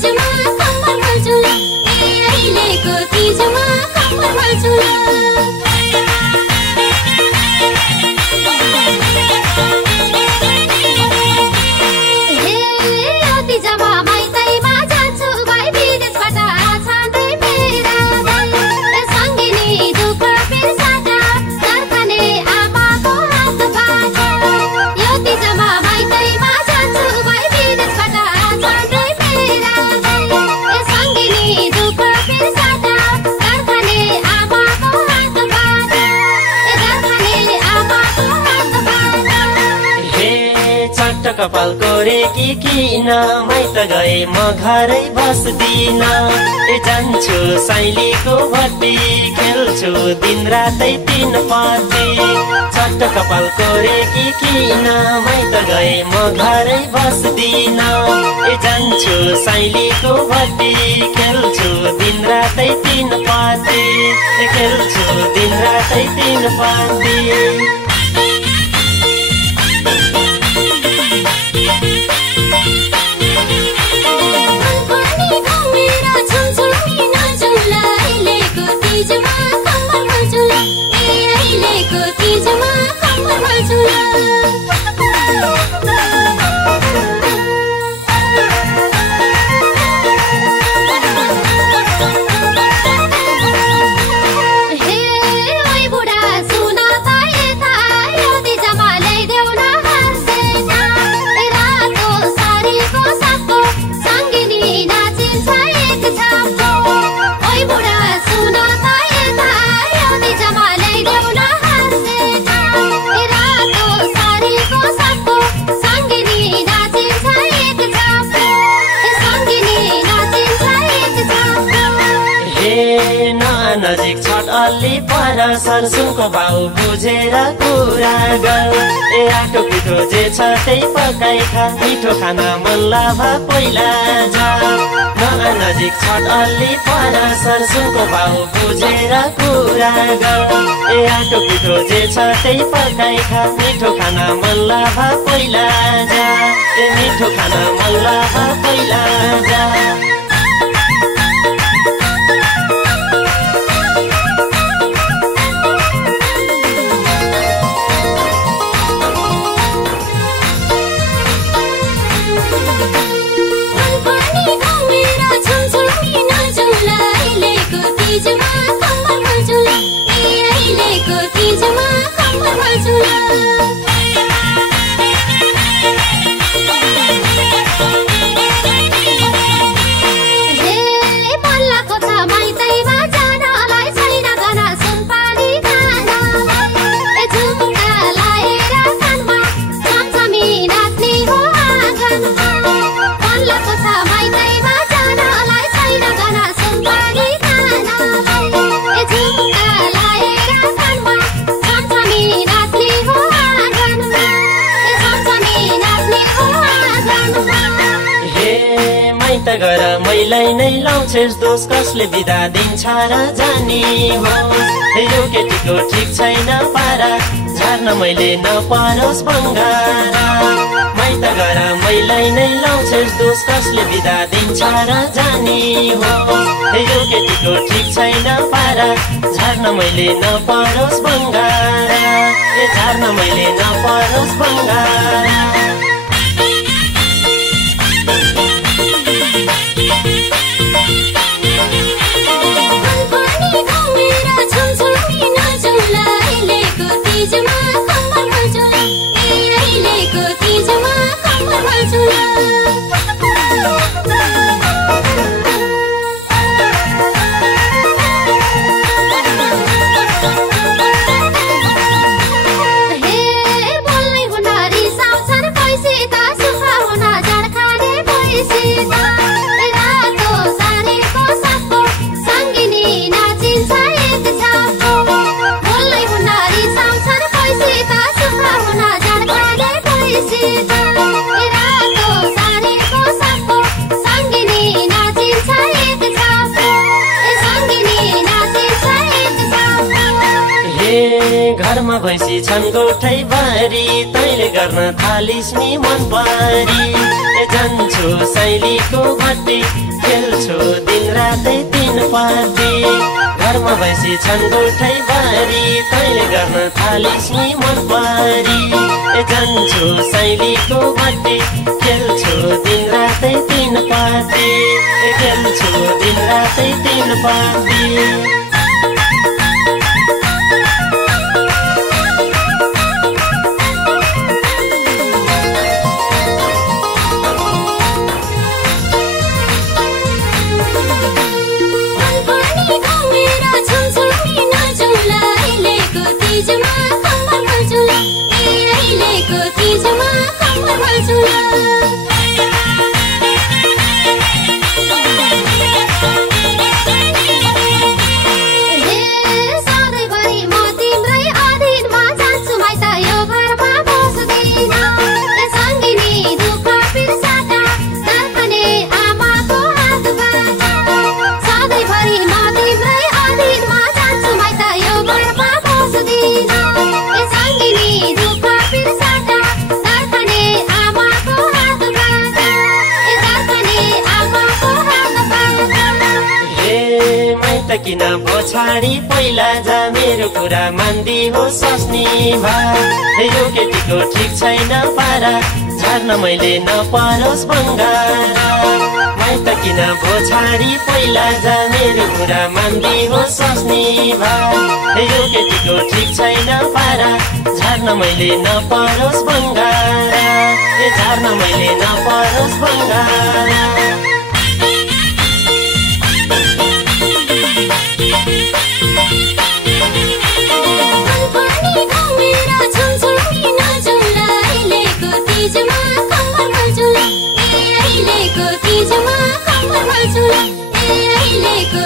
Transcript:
तिजमा कम्मर भल्छु ल ए अहिलेको तिजमा कम्मर भल्छु ल कपाल कोरेकी किन माइत गए म घरै बस्दिन ए जान्छु साइलीको भट्टी खेल्छु दिन रातै तीन पाटी चट्ट कपाल कोरेकी किन माइत गए म घरै बस्दिन ए जान्छु साइलीको भट्टी खेल्छु दिन रातै तीन पाटी खेल्छु दिन रातै तीन पाटी तिजमा कम्मर भल्छु ल ए अहिलेको तिजमा कम्मर भल्छु ल नजिक छट अलि पर सरसुको भाउ बुझेर कुरा गर ए आटो पिठो जे छ त्यही पकाइ खा मिठो खाना मन लाभा पहिला जा नजिक छट अलि पर सरसुको भाउ बुझेर कुरा गर ए आटो पिठो जे छ त्यही पकाइ खा मिठो खाना मन लाभा पहिला जा ए मिठो खाना मन लाभा पहिला जा तिजमा कम्मर भल्छु ल ए अहिलेको तिजमा कम्मर भल्छु ल गर मैलाई नै लाउँछेस् दोष कसले बिदा दिन्छ र जानी हो यो केटीको ठिक छैन पारा झार्न मैले नपरोस् बङ्गारा माइत गर मैलाई नै लाउँछेस् दोष कसले बिदा दिन्छ र जानी हो यो केटीको ठिक छैन पारा झार्न मैले नपरोस् बङ्गारा ए झार्न मैले नपरोस् बङ्गारा तिजमा कम्मर भल्छु ल ए अहिलेको तिजमा कम्मर भल्छु ल घरमा भैँसी छन् गोठै बारी तैले गर्न थालिस् नि मन पारी जान्छु साइलीको भट्टी खेल्छु दिन रातै तीन पार्टी घरमा भैँसी छन् गोठै बारी तैँले गर्न थालिस् नि मन पारी जान्छु सैलीको भट्टी खेल्छु दिन रातै तीन पार्टी खेल्छु दिन रातै तीन पार्टी किन पछाडि पहिला जा मेरो कुरा मान्दी हो सस्नी भा यो केटीको ठिक छैन पारा झार्न मैले नपरोस् बङ्गारा माइत किन पछाडि पहिला जा मेरो कुरा मान्दी हो सस्नी भा यो केटीको ठिक छैन पारा झार्न मैले नपरोस् बङ्गारा झार्न मैले नपरोस् बङ्गारा तिजमा कम्मरमा झुला ए अहिलेको